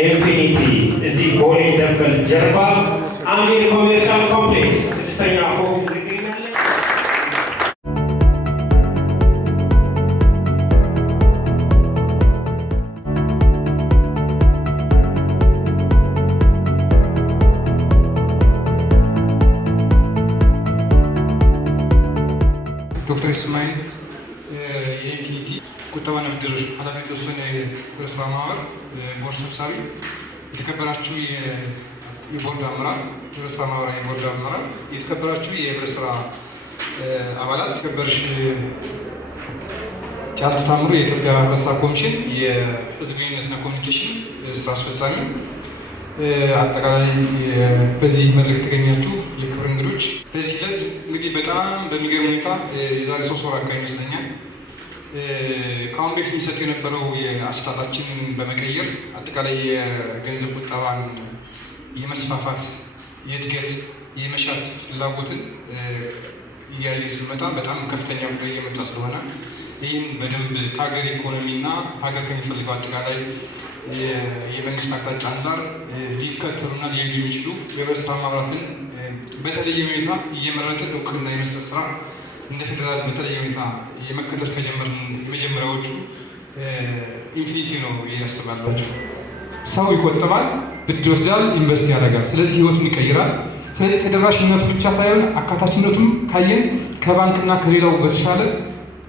ኢንፊኒቲ እዚህ ቦሌ ደንበል ጀርባ አሚር ኮሜርሻል ኮምፕሌክስ ስድስተኛ ፎቅ እንገኛለን። ዶክተር ኢስማኤል የኢንፊኒቲ ቁጠባና ብድር ኃላፊነት የተወሰነ የህብረት ስራ ማህበር ቦርድ ሰብሳቢ፣ የተከበራችሁ የቦርድ አመራር፣ የህብረት ስራ ማህበራዊ የቦርድ አመራር፣ የተከበራችሁ የህብረት ስራ አባላት፣ የተከበርሽ ጫልቱ ታምሩ የኢትዮጵያ ህብረት ስራ ኮሚሽን የህዝብ ግንኙነትና ኮሚኒኬሽን ስራ አስፈጻሚ፣ አጠቃላይ በዚህ መድረክ የተገኛችሁ የክብር እንግዶች፣ በዚህ ዕለት እንግዲህ በጣም በሚገርም ሁኔታ የዛሬ 3 ወር አካባቢ ይመስለኛል ከአሁን በፊት የሚሰጥ የነበረው የአሰጣጣችንን በመቀየር አጠቃላይ የገንዘብ ቁጠባን የመስፋፋት የእድገት የመሻት ፍላጎትን እያየ ስንመጣ በጣም ከፍተኛ ጉዳይ እየመጣ ስለሆነ ይህን በደንብ ከሀገር ኢኮኖሚና ሀገር ከሚፈልገው አጠቃላይ የመንግስት አቅጣጫ አንጻር ሊከተሉና ሊሄዱ የሚችሉ የህብረት ስራ ማህበራትን በተለየ ሁኔታ እየመረጥን እውቅና የመስጠት ስራ እንደ ፌዴራል በተለየ ሁኔታ የመከተል ከጀመርን የመጀመሪያዎቹ ኢንፊኒቲ ነው ያስባላቸው። ሰው ይቆጥባል፣ ብድር ይወስዳል፣ ኢንቨስት ያደርጋል። ስለዚህ ህይወቱን ይቀይራል። ስለዚህ ተደራሽነቱ ብቻ ሳይሆን አካታችነቱም ካየን ከባንክና ከሌላው በተሻለ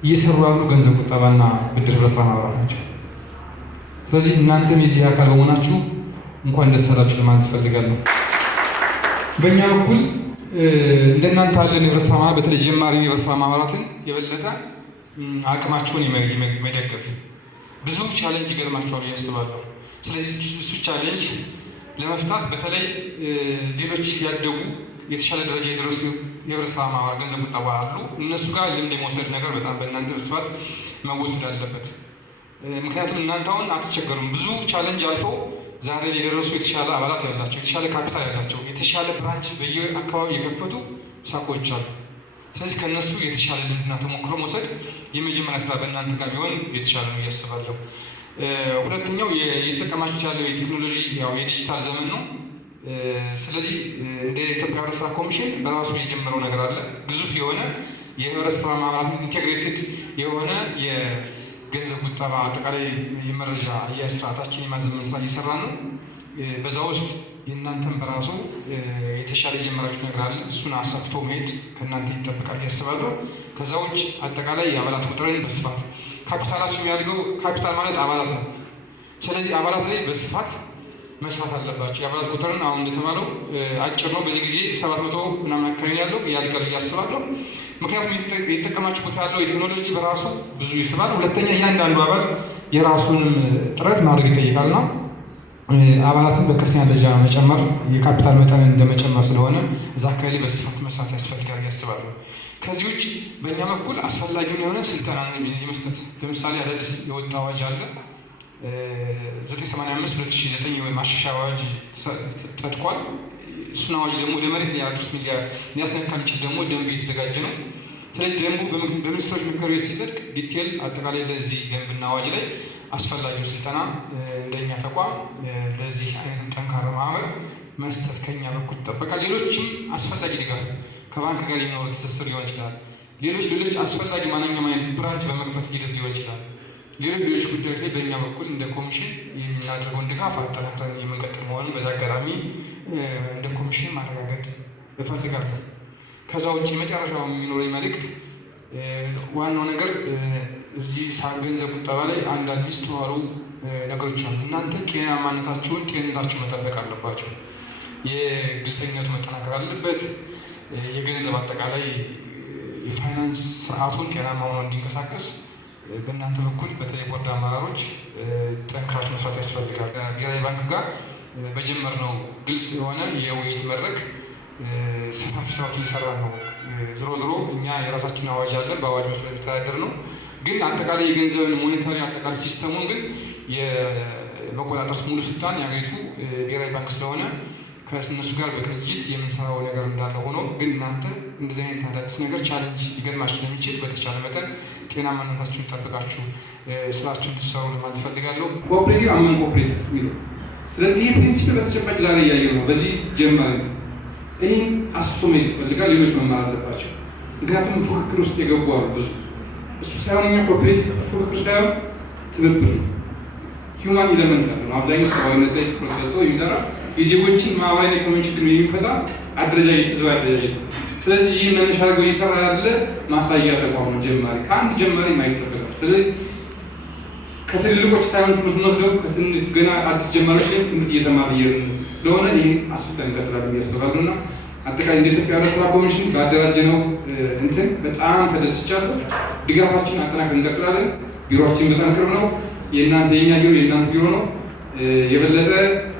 እየሰሩ ያሉ ገንዘብ ቁጠባና ብድር ህብረት ስራ ማህበራት ናቸው። ስለዚህ እናንተም የዚህ አካል በመሆናችሁ እንኳን ደስ አላችሁ ለማለት እፈልጋለሁ። በእኛ በኩል እንደናንተ ያለን የህብረት ስራ ማህበር በተለይ ጀማሪ የህብረት ስራ ማህበራትን የበለጠ አቅማቸውን የመደገፍ ብዙ ቻሌንጅ ይገጥማቸዋል ያስባለሁ። ስለዚህ እሱ ቻሌንጅ ለመፍታት በተለይ ሌሎች ያደጉ የተሻለ ደረጃ የደረሱ የህብረት ስራ ማህበር ገንዘብ ቁጠባ አሉ። እነሱ ጋር ልምድ የመውሰድ ነገር በጣም በእናንተ በስፋት መወሰድ አለበት። ምክንያቱም እናንተ አሁን አትቸገሩም። ብዙ ቻሌንጅ አልፈው ዛሬ የደረሱ የተሻለ አባላት ያላቸው የተሻለ ካፒታል ያላቸው የተሻለ ብራንች በየአካባቢ የከፈቱ ሳኮች አሉ። ስለዚህ ከእነሱ የተሻለ ልምድና ተሞክሮ መውሰድ የመጀመሪያ ስራ በእናንተ ጋር ቢሆን የተሻለ ነው እያስባለሁ። ሁለተኛው የተጠቀማችሁት ያለው የቴክኖሎጂ የዲጂታል ዘመን ነው። ስለዚህ እንደ ኢትዮጵያ ህብረት ስራ ኮሚሽን በራሱ የጀመረው ነገር አለ። ግዙፍ የሆነ የህብረት ስራ ማህበራት ኢንቴግሬትድ የሆነ የገንዘብ ቁጠባ አጠቃላይ የመረጃ አያያዝ ስርዓታችን የማዘመን ስራ እየሰራ ነው። በዛ ውስጥ የእናንተን በራሱ የተሻለ የጀመራችሁ ነገር አለ። እሱን አሳትፎ መሄድ ከእናንተ ይጠበቃል ያስባለሁ። ከዛ ውጭ አጠቃላይ የአባላት ቁጥርን በስፋት ካፒታላችሁ የሚያድገው ካፒታል ማለት አባላት ነው። ስለዚህ አባላት ላይ በስፋት መስራት አለባቸው። የአባላት ቁጥርን አሁን እንደተባለው አጭር ነው። በዚህ ጊዜ 700 ምናምን አካባቢ ያለው ያድጋል እያስባለሁ። ምክንያቱም የተጠቀማችሁት ያለው የቴክኖሎጂ በራሱ ብዙ ይስባል። ሁለተኛ እያንዳንዱ አባል የራሱን ጥረት ማድረግ ይጠይቃልና አባላትን በከፍተኛ ደረጃ መጨመር የካፒታል መጠን እንደመጨመር ስለሆነ እዛ አካባቢ በስፋት መስራት ያስፈልጋል ያስባለሁ። ከዚህ ውጭ በእኛ በኩል አስፈላጊውን የሆነ ስልጠና የመስጠት ለምሳሌ አዳዲስ የወጣ አዋጅ አለ 985/2009 ወይም ማሻሻያ አዋጅ ጸድቋል። እሱን አዋጅ ደግሞ ለመሬት ሊያደርስ ሊያስነካ የሚችል ደግሞ ደንብ እየተዘጋጀ ነው። ስለዚህ ደንቡ በሚኒስትሮች ምክር ቤት ሲጸድቅ ዲቴል አጠቃላይ ለዚህ ደንብና አዋጅ ላይ አስፈላጊው ስልጠና እንደኛ ተቋም ለዚህ አይነት ጠንካራ ማህበር መስጠት ከኛ በኩል ይጠበቃል። ሌሎችም አስፈላጊ ድጋፍ ከባንክ ጋር የሚኖር ትስስር ሊሆን ይችላል። ሌሎች አስፈላጊ ማንኛውም አይነት ብራንች በመክፈት ሂደት ሊሆን ይችላል። ሌሎች ጉዳዮች ላይ በእኛ በኩል እንደ ኮሚሽን የምናደርገውን ድጋፍ አጠናክረን የምንቀጥል መሆኑን በዛ አጋጣሚ እንደ ኮሚሽን ማረጋገጥ እፈልጋለሁ። ከዛ ውጭ መጨረሻው የሚኖረኝ መልእክት ዋናው ነገር እዚህ ገንዘብ ቁጠባ ላይ አንዳንድ የሚስተዋሉ ነገሮች አሉ። እናንተ ጤንነታችሁ መጠበቅ አለባቸው። የግልጸኝነቱ መጠናከር አለበት። የገንዘብ አጠቃላይ የፋይናንስ ስርዓቱን ጤናማ ሆኖ እንዲንቀሳቀስ በእናንተ በኩል በተለይ ቦርድ አመራሮች ጠንክራችሁ መስራት ያስፈልጋል። ብሔራዊ ባንክ ጋር በጀመርነው ግልጽ የሆነ የውይይት መድረክ ሰፋፊ ስራዎች እየሰራ ነው። ዞሮ እኛ የራሳችን አዋጅ አለን፣ በአዋጅ መሰረት የሚተዳደር ነው። ግን አጠቃላይ የገንዘብን ሞኔታሪ አጠቃላይ ሲስተሙን ግን የመቆጣጠር ሙሉ ስልጣን የሀገሪቱ ብሔራዊ ባንክ ስለሆነ ከእነሱ ጋር በቅንጅት የምንሰራው ነገር እንዳለ ሆኖ ግን እናንተ እንደዚህ አይነት አዳዲስ ነገር ቻሌንጅ ሊገጥማችሁ ስለሚችል በተቻለ መጠን ጤናማነታችሁን ጠብቃችሁ ስራችሁን እንድትሰሩ ለማለት እፈልጋለሁ። ኮኦፕሬቲቭ አመን ኮኦፕሬቲቭ የሚለው ስለዚህ ይህ ፕሪንሲፕል በተጨባጭ ዛሬ እያየነው ነው። በዚህ ጀማሪ ይህን አስፍቶ መሄድ ይፈልጋል። ሌሎች መማር አለባቸው። ምክንያቱም ፉክክር ውስጥ የገቡ አሉ ብዙ። እሱ ሳይሆን እኛ ኮኦፕሬቲቭ ፉክክር ሳይሆን ትብብር ነው። ሂውማን ኢለመንት ነው። አብዛኛው ሰብአዊነት ላይ ትኩረት ሰጥቶ የሚሰራ የዜጎችን ማህበራዊ ኢኮኖሚ ችግር የሚፈታ አደረጃጀት ህዝባዊ አደረጃጀት። ስለዚህ ይህ መነሻ አድርገው እየሰራ ያለ ማሳያ ተቋም ነው። ጀማሪ ከአንድ ጀማሪ የማይጠበቃል። ስለዚህ ከትልልቆች ሳይሆን ትምህርት ወስደው ገና አዲስ ጀማሪዎች ላይ ትምህርት እየተማር ስለሆነ ይህን አስፍተን እንቀጥላለን እያስባሉ እና አጠቃላይ እንደ ኢትዮጵያ ህብረት ስራ ኮሚሽን ባደራጀነው እንትን በጣም ተደስቻለሁ። ድጋፋችን አጠናክረን እንቀጥላለን። ቢሮችን በጣም ቅርብ ነው። የእናንተ የኛ ቢሮ የእናንተ ቢሮ ነው። የበለጠ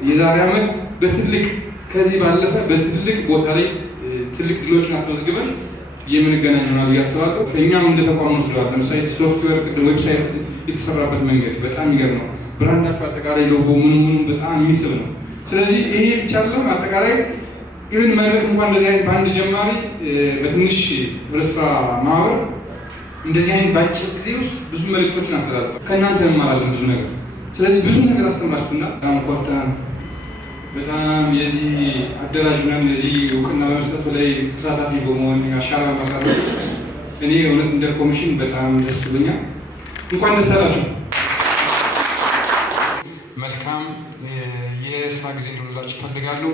የዛሬ ዓመት በትልቅ ከዚህ ባለፈ በትልቅ ቦታ ላይ ትልቅ ድሎችን አስመዝግበን የምንገናኝ ይሆናል ብዬ አስባለሁ። እኛም እንደ ተቋም ነው ስላለ ለምሳሌ ሶፍትዌር ዌብሳይት የተሰራበት መንገድ በጣም የሚገርም ነው። ብራንዳቸው አጠቃላይ ሎጎ ምኑ በጣም የሚስብ ነው። ስለዚህ ይሄ ብቻ አይደለም። አጠቃላይ ግን መድረክ እንኳን እንደዚህ አይነት በአንድ ጀማሪ በትንሽ ህብረት ስራ ማህበር እንደዚህ አይነት በአጭር ጊዜ ውስጥ ብዙ መልዕክቶችን አስተላልፏል። ከእናንተ እንማራለን ብዙ ነገር። ስለዚህ ብዙ ነገር አስተምራችሁና በጣም ኮርተናል። በጣም የዚህ አደራጅ ምናምን የዚህ እውቅና በመስጠት ላይ ተሳታፊ በመሆን አሻራ ማሳረፍ እኔ እውነት እንደ ኮሚሽን በጣም ደስ ብሎኛል። እንኳን ደስ አላችሁ። መልካም የስራ ጊዜ እንደሆነላችሁ እፈልጋለሁ።